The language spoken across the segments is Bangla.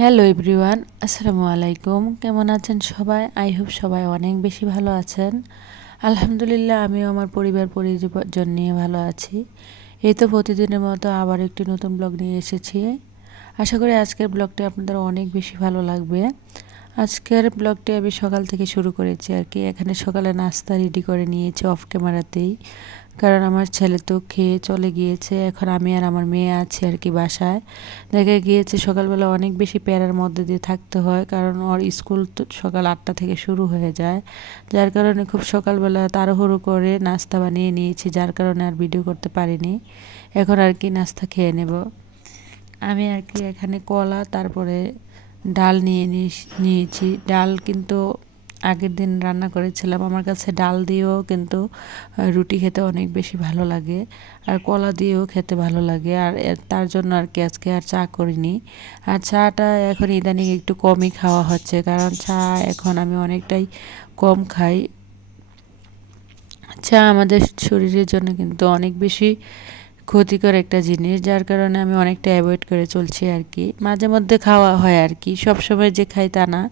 হ্যালো এভরিওয়ান আসসালামু আলাইকুম। কেমন আছেন সবাই? আই হোপ সবাই অনেক বেশি ভালো আছেন। আলহামদুলিল্লাহ, আমিও আমার পরিবার পরিজন নিয়ে ভালো আছি। এই তো প্রতিদিনের মতো আবার একটি নতুন ব্লগ নিয়ে এসেছি। আশা করি আজকের ব্লগটি আপনাদের অনেক বেশি ভালো লাগবে। আজকের ব্লগটি আমি সকাল থেকে শুরু করেছি আর কি। এখানে সকালে নাস্তা রেডি করে নিয়েছি অফ ক্যামেরাতেই কারণ আমার ছেলে তো খেয়ে চলে গিয়েছে। এখন আমি আর আমার মেয়ে আছি আর কি বাসায়। দেখা গিয়েছে সকালবেলা অনেক বেশি প্যারার মধ্যে দিয়ে থাকতে হয়। কারণ ওর স্কুল তো সকাল আটটা থেকে শুরু হয়ে যায়। যার কারণে খুব সকালবেলা তাড়াহুড়ো করে নাস্তা বানিয়ে নিয়েছি। যার কারণে আর ভিডিও করতে পারিনি। এখন আর কি নাস্তা খেয়ে নেব। আমি আর কি এখানে কলা, তারপরে ডাল নিয়ে নিয়েছি। ডাল কিন্তু আগের দিন রান্না করেছিলাম। আমার কাছে ডাল দিয়েও কিন্তু রুটি খেতে অনেক বেশি ভালো লাগে আর কলা দিয়েও খেতে ভালো লাগে। আর তার জন্য আর কি আজকে আর চা করিনি। আর চাটা এখন ইদানিং একটু কমই খাওয়া হচ্ছে। কারণ চা এখন আমি অনেকটাই কম খাই। চা আমাদের শরীরের জন্য কিন্তু অনেক বেশি ক্ষতিকর একটা জিনিস, যার কারণে আমি অনেকটা অ্যাভয়েড করে চলছি আর কি। মাঝে মধ্যে খাওয়া হয় আর কি সবসময় যে খাই তা না।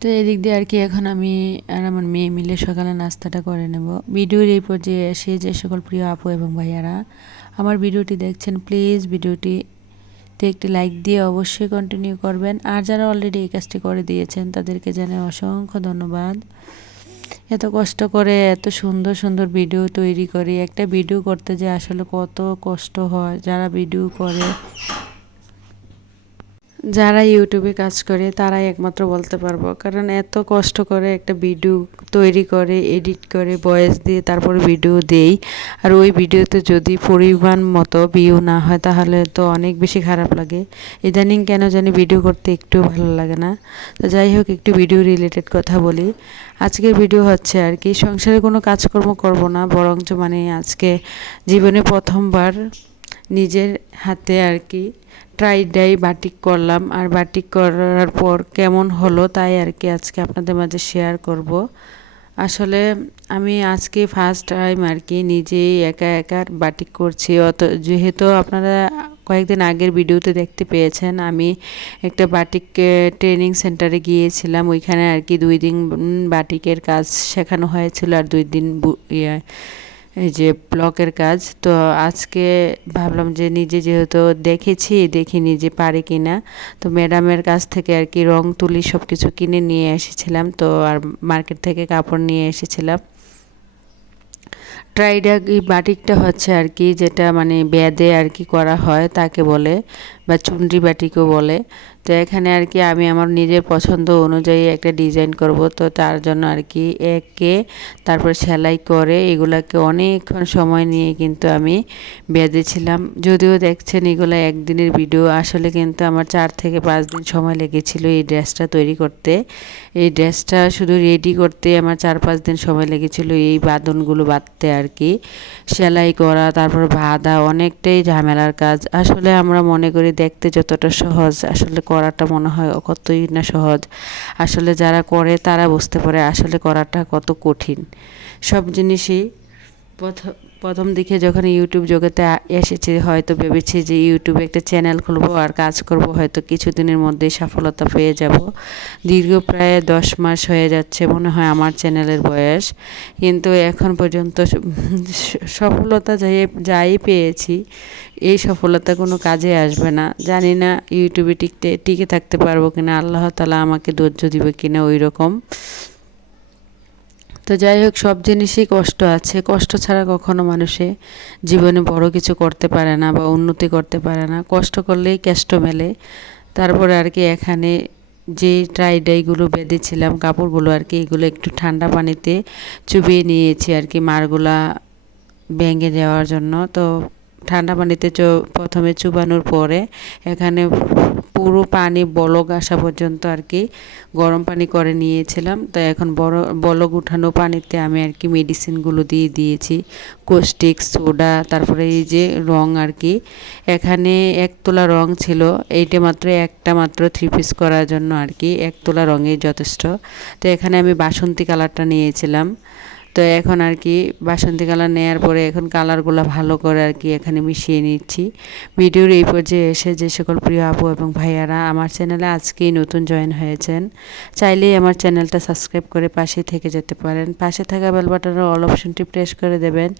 তো এদিক দিয়ে আর কি এখন আমি আর আমার মেয়ে মিলে সকালে নাস্তাটা করে নেব। ভিডিওর এই পর্যায়ে এসে যে সকল প্রিয় আপু এবং ভাইয়ারা, আমার ভিডিওটি দেখছেন প্লিজ ভিডিওটি একটি লাইক দিয়ে অবশ্যই কন্টিনিউ করবেন। আর যারা অলরেডি এই কাজটি করে দিয়েছেন, তাদেরকে জানাই অসংখ্য ধন্যবাদ। এত কষ্ট করে এত সুন্দর সুন্দর ভিডিও তৈরি করি। একটা ভিডিও করতে যে আসলে কত কষ্ট হয়, যারা ভিডিও করে। যারা ইউটিউবে কাজ করে, তারাই একমাত্র বলতে পারব। কারণ এত কষ্ট করে একটা ভিডিও তৈরি করে এডিট করে ভয়েস দিয়ে তারপরে ভিডিও দেই। আর ওই ভিডিওতে যদি পরিমাণ মতো ভিউ না হয়, তাহলে তো অনেক বেশি খারাপ লাগে। ইদানিং কেন জানি ভিডিও করতে একটু ভালো লাগে না। তো যাই হোক, একটু ভিডিও রিলেটেড কথা বলি। আজকের ভিডিও হচ্ছে আর কি, সংসারে কোনো কাজকর্ম করব না, বরঞ্চ মানে আজকে জীবনে প্রথমবার নিজের হাতে আর কি ট্রাই ডাই বাটিক করলাম। আর বাটিক করার পর কেমন হলো তাই আর কি আজকে আপনাদের মাঝে শেয়ার করব। আসলে আমি আজকে ফার্স্ট টাইম আর কি নিজেই একা একা বাটিক করছি। অত যেহেতু আপনারা কয়েকদিন আগের ভিডিওতে দেখতে পেয়েছেন, আমি একটা বাটিক ট্রেনিং সেন্টারে গিয়েছিলাম। ওইখানে আর কি দুই দিন বাটিকের কাজ শেখানো হয়েছিল। আর দুই দিন ইয়ে যে ব্লকের কাজ, তো আজকে ভাবলাম যে নিজে যেহেতু দেখেছি দেখি নিজে পারি কি না তো ম্যাডামের কাছ থেকে আর কি রং তুলি সব কিছু কিনে নিয়ে এসেছিলাম, তো আর মার্কেট থেকে কাপড় নিয়ে এসেছিলাম। ট্রাইডা এই বাটিকটা হচ্ছে আর কি, যেটা মানে বেদে আর কি করা হয়, তাকে বলে। বা চুনরি বাটিকও বলে। তো এখানে আর কি আমি আমার নিজের পছন্দ অনুযায়ী একটা ডিজাইন করব। তো তার জন্য আর কি একে তারপর সেলাই করে এগুলাকে অনেকক্ষণ সময় নিয়ে কিন্তু আমি বেঁধেছিলাম। যদিও দেখছেন এগুলো একদিনের ভিডিও, আসলে কিন্তু আমার চার থেকে পাঁচ দিন সময় লেগেছিল এই ড্রেসটা তৈরি করতে। এই ড্রেসটা শুধু রেডি করতে আমার চার পাঁচ দিন সময় লেগেছিল এই বাঁধনগুলো বাঁধতে আর কি। সেলাই করা, তারপর বাঁধা, অনেকটাই ঝামেলার কাজ। আসলে আমরা মনে করি দেখতে যতটা সহজ, আসলে করাটা মনে হয় কতই না সহজ। আসলে যারা করে তারা বুঝতে পারে আসলে করাটা কত কঠিন। সব জিনিসই প্রথম প্রথম দিকে যখন ইউটিউব জগতে এসেছে, হয়তো ভেবেছি যে ইউটিউবে একটা চ্যানেল খুলবো আর কাজ করব, হয়তো কিছুদিনের মধ্যেই সফলতা পেয়ে যাব। দীর্ঘ প্রায় দশ মাস হয়ে যাচ্ছে মনে হয় আমার চ্যানেলের বয়স। কিন্তু এখন পর্যন্ত সফলতা যাই যাই পেয়েছি, এই সফলতা কোনো কাজে আসবে না। জানি না ইউটিউবে টিকতে, টিকে থাকতে পারব কিনা, আল্লাহ তালা আমাকে ধৈর্য দিবে কিনা ওই রকম তো যাই হোক, সব জিনিসই কষ্ট আছে। কষ্ট ছাড়া কখনো মানুষে জীবনে বড় কিছু করতে পারে না বা উন্নতি করতে পারে না। কষ্ট করলেই কেষ্ট মেলে। তারপরে আর কি এখানে যে ট্রাই ডাইগুলো বেঁধেছিলাম, কাপড়গুলো আর কি, এগুলো একটু ঠান্ডা পানিতে চুবিয়ে নিয়েছি আর কি মারগুলা ভেঙে দেওয়ার জন্য। তো ঠান্ডা পানিতে প্রথমে চুবানোর পরে এখানে পুরো পানি বলক আসা পর্যন্ত আর কি গরম পানি করে নিয়েছিলাম। তো এখন বড়, বলক উঠানো পানিতে আমি আর কি মেডিসিনগুলো দিয়ে দিয়েছি। কোস্টিক সোডা তারপরে এই যে রং আর কি। এখানে এক তোলা রং ছিল, এইটা মাত্র একটা মাত্র থ্রি পিস করার জন্য আর কি এক তোলা রঙেই যথেষ্ট। তো এখানে আমি বাসন্তী কালারটা নিয়েছিলাম। তো এখন আর কি বাসন্তী কালার নেওয়ার পরে এখন কালারগুলো ভালো করে আর কি এখানে মিশিয়ে নিচ্ছি। ভিডিওর এই পর্যায়ে এসে যে সকল প্রিয় আপু এবং ভাইয়ারা আমার চ্যানেলে আজকেই নতুন জয়েন হয়েছেন, চাইলেই আমার চ্যানেলটা সাবস্ক্রাইব করে পাশে থেকে যেতে পারেন। পাশে থাকা বেল বাটনের অল অপশনটি প্রেস করে দেবেন,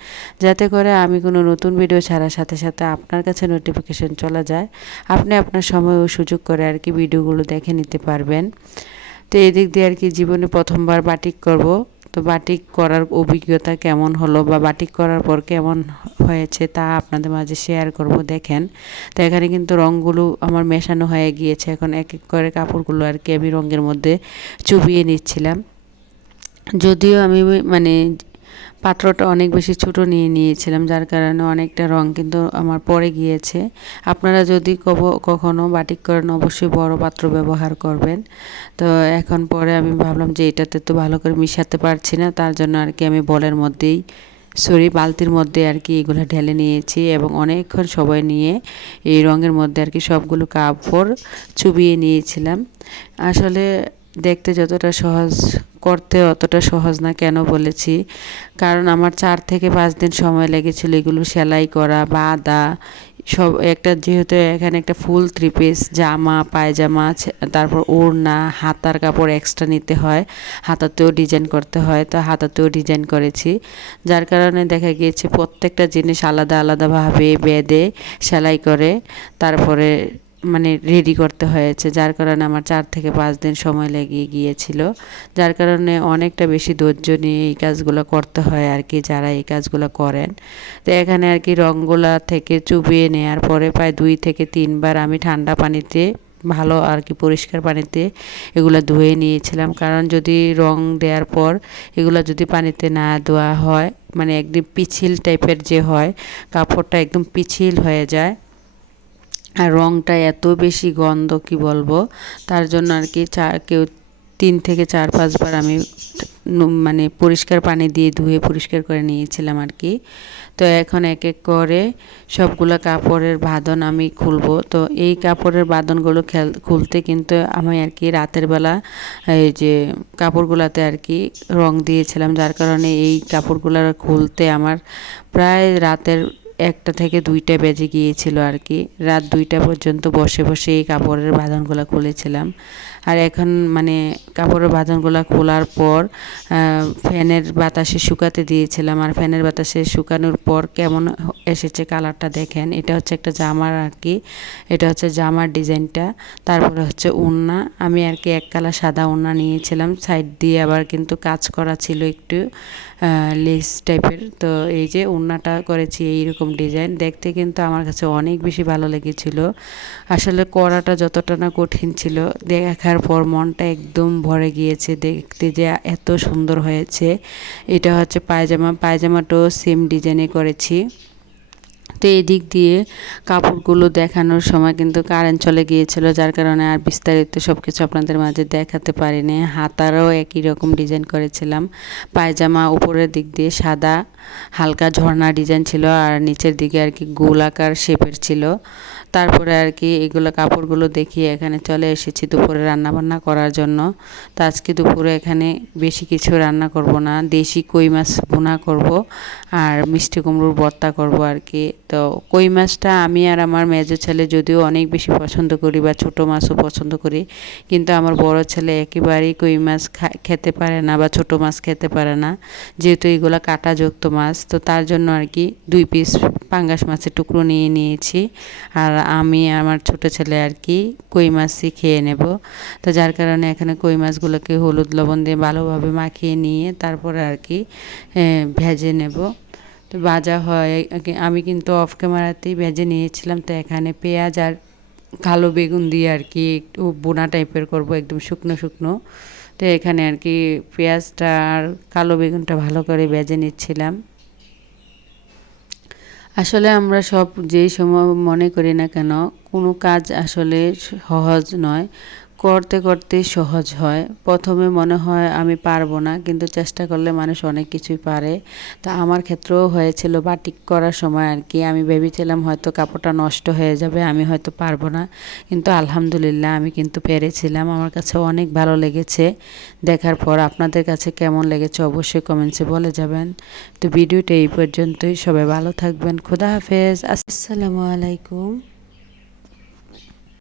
যাতে করে আমি কোনো নতুন ভিডিও ছাড়ার সাথে সাথে আপনার কাছে নোটিফিকেশন চলে যায়, আপনি আপনার সময় ও সুযোগ করে আর কি ভিডিওগুলো দেখে নিতে পারবেন। তো এদিক দিয়ে আর কি জীবনে প্রথমবার বাটিক করব। তো বাটিক করার অভিজ্ঞতা কেমন হলো বা বাটিক করার পর কেমন হয়েছে তা আপনাদের মাঝে শেয়ার করব, দেখেন। তো এখানে কিন্তু রঙগুলো আমার মেশানো হয়ে গিয়েছে। এখন এক এক করে কাপড়গুলো আর কি আমি রঙের মধ্যে চুবিয়ে নিচ্ছিলাম। যদিও আমি মানে পাত্রটা অনেক বেশি ছোট নিয়ে নিয়েছিলাম, যার কারণে অনেকটা রং কিন্তু আমার পরে গিয়েছে। আপনারা যদি কব কখনও বাটিক করেন, অবশ্যই বড় পাত্র ব্যবহার করবেন। তো এখন পরে আমি ভাবলাম যে এটাতে তো ভালো করে মিশাতে পারছি না, তার জন্য আর কি আমি বলের মধ্যেই, সরি, বালতির মধ্যে আর কি এগুলো ঢেলে নিয়েছি এবং অনেকক্ষণ সময় নিয়ে এই রঙের মধ্যে আর কি সবগুলো কাপড় চুবিয়ে নিয়েছিলাম। আসলে দেখতে যতটা সহজ, করতে অতটা সহজ না কেন বলেছি। কারণ আমার চার থেকে পাঁচ দিন সময় লেগেছিল এগুলো সেলাই করা, বাঁধা, সব একটা যেহেতু এখানে একটা ফুল থ্রি পিস জামা, পায়জামা তারপর ওড়না, হাতার কাপড় এক্সট্রা নিতে হয়, হাতাতেও ডিজাইন করতে হয়, তো হাতাতেও ডিজাইন করেছি। যার কারণে দেখা গিয়েছে প্রত্যেকটা জিনিস আলাদা আলাদাভাবে বেঁধে সেলাই করে, তারপরে মানে রেডি করতে হয়েছে। যার কারণে আমার চার থেকে পাঁচ দিন সময় লেগে গিয়েছিল। যার কারণে অনেকটা বেশি ধৈর্য নিয়ে এই কাজগুলো করতে হয় আর কি, যারা এই কাজগুলো করেন। তো এখানে আর কি রঙগুলা থেকে চুবিয়ে নেওয়ার পরে প্রায় দুই থেকে তিনবার আমি ঠান্ডা পানিতে, ভালো আর কি পরিষ্কার পানিতে এগুলো ধুয়ে নিয়েছিলাম। কারণ যদি রং দেওয়ার পর এগুলো যদি পানিতে না ধোয়া হয় মানে একদম পিছিল টাইপের যে হয়, কাপড়টা একদম পিছিল হয়ে যায় আর রঙটা এত বেশি গন্ধ, কি বলব? তার জন্য আর কি চা, কেউ তিন থেকে চার, পাঁচবার আমি মানে পরিষ্কার পানি দিয়ে ধুয়ে পরিষ্কার করে নিয়েছিলাম আর কি। তো এখন এক এক করে সবগুলো কাপড়ের বাঁধন আমি খুলবো। তো এই কাপড়ের বাঁধনগুলো খেল, খুলতে কিন্তু আমি আর কি রাতের বেলা এই যে কাপড়গুলোতে আর কি রং দিয়েছিলাম। যার কারণে এই কাপড়গুলো খুলতে আমার প্রায় রাতের একটা থেকে দুইটা বেজে গিয়েছিল আর কি। রাত দুইটা পর্যন্ত বসে বসে এই কাপড়ের বাঁধনগুলো খুলেছিলাম। আর এখন মানে কাপড়ের বাঁধনগুলো খোলার পর ফ্যানের বাতাসে শুকাতে দিয়েছিলাম। আর ফ্যানের বাতাসে শুকানোর পর কেমন এসেছে কালারটা দেখেন। এটা হচ্ছে একটা জামার আর কি। এটা হচ্ছে জামার ডিজাইনটা। তারপরে হচ্ছে উন্না আমি আর কি এক কালার সাদা উন্না নিয়েছিলাম। সাইড দিয়ে আবার কিন্তু কাজ করা ছিল একটু লেস টাইপের তো এই যে উন্নাটা করেছি এইরকম ডিজাইন। দেখতে কিন্তু আমার কাছে অনেক বেশি ভালো লেগেছিল। আসলে করাটা যতটা না কঠিন ছিল দেখার পর মনটা একদম ভরে গিয়েছে। দেখতে যে এত সুন্দর হয়েছে। এটা হচ্ছে পায়জামা। পায়জামাটাও সেম ডিজাইনে করেছি। তো এই দিক দিয়ে কাপড়গুলো দেখানোর সময় কিন্তু কারেন্ট চলে গিয়েছিল, যার কারণে আর বিস্তারিত সব কিছু আপনাদের মাঝে দেখাতে পারিনি। হাতারও একই রকম ডিজাইন করেছিলাম। পায়জামা উপরের দিক দিয়ে সাদা, হালকা ঝর্ণা ডিজাইন ছিল আর নিচের দিকে আর কি গোলাকার শেপের ছিল। তারপরে আর কি এগুলো কাপড়গুলো দেখিয়ে এখানে চলে এসেছি দুপুরে রান্না বান্না করার জন্য। তো আজকে দুপুরে এখানে বেশি কিছু রান্না করব না, দেশি কই মাছ বোনা করব আর মিষ্টি কুমড়োর ভর্তা করব আর কি। তো কই মাছটা আমি আর আমার মেজো ছেলে যদিও অনেক বেশি পছন্দ করি বা ছোটো মাছও পছন্দ করি, কিন্তু আমার বড় ছেলে একেবারেই কই মাছ খেতে পারে না বা ছোটো মাছ খেতে পারে না। যেহেতু এইগুলো কাটাযুক্ত মাছ, তো তার জন্য আর কি দুই পিস পাঙ্গাস মাছের টুকরো নিয়ে নিয়েছি। আর আমি আমার ছোট ছেলে আর কি কই মাছই খেয়ে নেব। তো যার কারণে এখানে কই মাছগুলোকে হলুদ লবণ দিয়ে ভালোভাবে মাখিয়ে নিয়ে তারপরে আর কি ভেজে নেব। তো ভাজা হয়। আমি কিন্তু অফ ক্যামেরাতেই ভেজে নিয়েছিলাম। তো এখানে পেঁয়াজ আর কালো বেগুন দিয়ে আর কি একটু বোনা টাইপের করব, একদম শুকনো শুকনো। তো এখানে আর কি পেঁয়াজটা আর কালো বেগুনটা ভালো করে ভেজে নিচ্ছিলাম। আসলে আমরা সব যেই সময় মনে করি না কেন, কোনো কাজ আসলে সহজ নয়। করতে করতেই সহজ হয়। প্রথমে মনে হয় আমি পারব না, কিন্তু চেষ্টা করলে মানুষ অনেক কিছুই পারে। তা আমার ক্ষেত্রেও হয়েছিল বাটিক করার সময় আর কি। আমি ভেবেছিলাম হয়তো কাপড়টা নষ্ট হয়ে যাবে, আমি হয়তো পারব না। কিন্তু আলহামদুলিল্লাহ আমি কিন্তু পেরেছিলাম। আমার কাছে অনেক ভালো লেগেছে। দেখার পর আপনাদের কাছে কেমন লেগেছে অবশ্যই কমেন্টসে বলে যাবেন। তো ভিডিওটা এই পর্যন্তই। সবাই ভালো থাকবেন। খুদা হাফেজ। আসসালামু আলাইকুম।